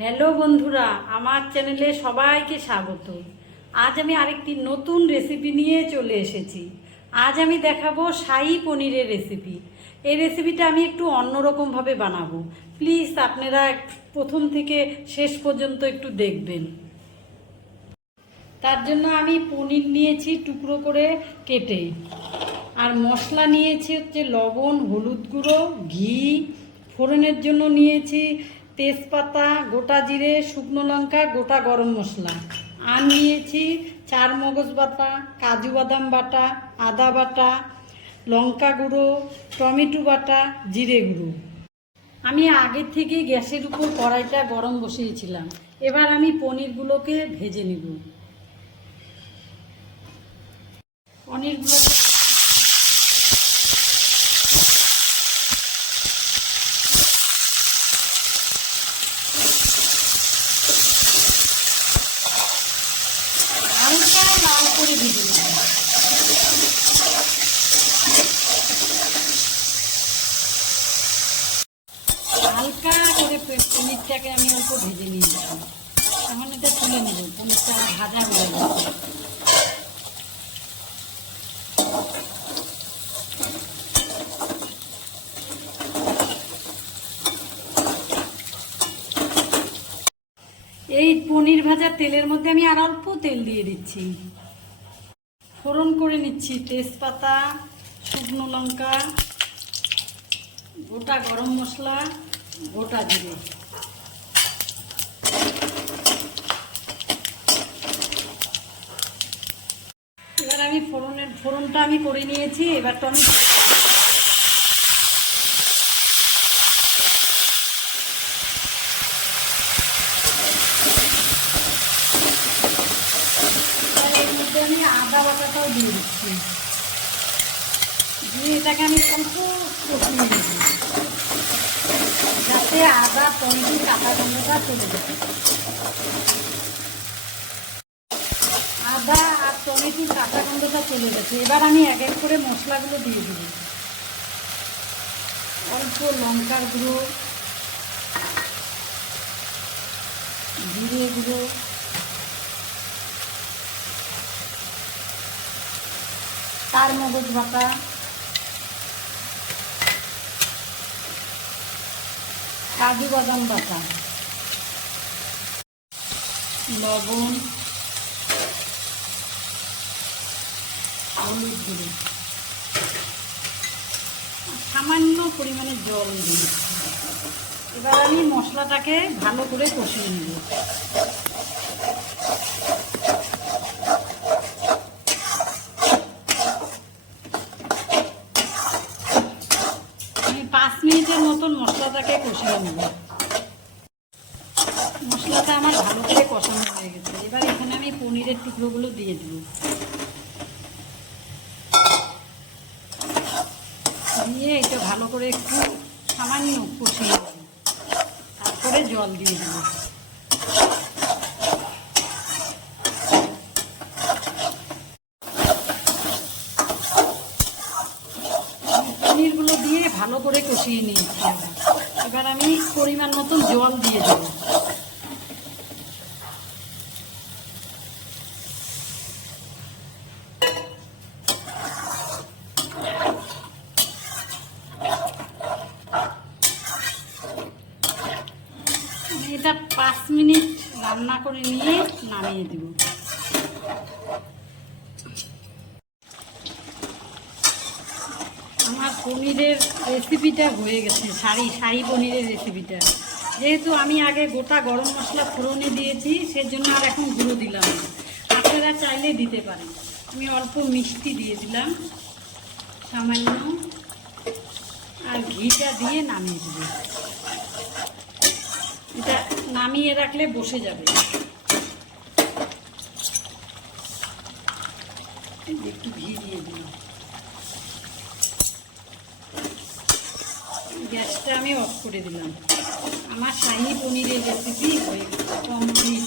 Hello বন্ধুরা, আমার চ্যানেলে সবাইকে স্বাগত। আজ আমি আরেকটি নতুন রেসিপি নিয়ে চলে এসেছি। আজ আমি দেখাবো শাহী পনিরের রেসিপি। এই রেসিপিটা আমি একটু অন্যরকমভাবে বানাবো। প্লিজ আপনারা প্রথম থেকে শেষ পর্যন্ত একটু দেখবেন। তার জন্য আমি পনির নিয়েছি টুকরো করে কেটে, আর মশলা নিয়েছি হচ্ছে লবণ, হলুদ গুঁড়ো, ঘি, ফোড়নের জন্য নিয়েছি তেজপাতা, গোটা জিরে, শুকনো লঙ্কা, গোটা গরম মশলা, আর নিয়েছি চার মগজ বাটা, কাজু বাদাম বাটা, আদা বাটা, লঙ্কা গুঁড়ো, টমেটো বাটা, জিরে গুঁড়ো। আমি আগে থেকে গ্যাসের উপর কড়াইটা গরম বসিয়েছিলাম। এবার আমি পনিরগুলোকে ভেজে নেব। পনিরগুলো হালকা লাল করে ভেজে নেব। হালকা করে পনিরটাকে আমি অল্প ভেজে নিয়েছিলাম। এখন এটা তুলে নেব। পনিরটা ভাজা হয়ে গেছে। এই পনির ভাজা তেলের মধ্যে আমি আর অল্প তেল দিয়ে দিচ্ছি। ফোড়ন করে নিচ্ছি তেজপাতা, শুকনো লঙ্কা, গোটা গরম মশলা, গোটা জিরে। এবার আমি ফোড়নটা আমি করে নিয়েছি। এবার টমেটো আমি আদা বাটাটাও দিয়ে দিচ্ছি। দিয়ে এটাকে আমি অল্প কষিয়ে নেব, যাতে আদা টমেটোর কাঁচা গন্ধটা চলে যায়। আদা আর টমেটোর কাঁচা গন্ধটা চলে গেছে। এবার আমি এক এক করে মশলাগুলো দিয়ে দেব। অল্প লঙ্কার গুঁড়ো, জিরে গুঁড়ো, চার মগজ বাটা, কাজু বাদাম বাটা, লবণ, হলুদ গুঁড়ো, সামান্য পরিমাণে জল দিয়েছি। এবার আমি মশলাটাকে ভালো করে কষিয়ে নেব। আমি 5 মিনিটের মতন মশলাটাকে কষিয়ে নেব। মশলাটা আমার ভালো করে কষানো হয়ে গেছে। এবার এখানে আমি পনিরের টুকরোগুলো দিয়ে দেব। দিয়ে এটা ভালো করে একটু সামান্য কষিয়ে নেব। তারপরে জল দিয়ে দেব। পনিরগুলো দিয়ে ভালো করে কষিয়ে নিয়েছি। এবার আমি পরিমাণ মতন জল দিয়ে দেব। এটা 5 মিনিট রান্না করে নিয়ে নামিয়ে দেব। আমার পনিরের রেসিপিটা হয়ে গেছে, শাহী পনিরের রেসিপিটা। যেহেতু আমি আগে গোটা গরম মশলা ফোড়নে দিয়েছি, সেজন্য আর এখন গুঁড়ো দিলাম না। আপনারা চাইলে দিতে পারেন। আমি অল্প মিষ্টি দিয়ে দিলাম সামান্য, আর ঘিটা দিয়ে নামিয়ে দেব। এটা নামিয়ে রাখলে বসে যাবে। একটু ঘি দিয়ে দিলাম। গ্যাসটা আমি অফ করে দিলাম। আমার শাহী পনিরের রেসিপি হয়ে গেছে, কমপ্লিট।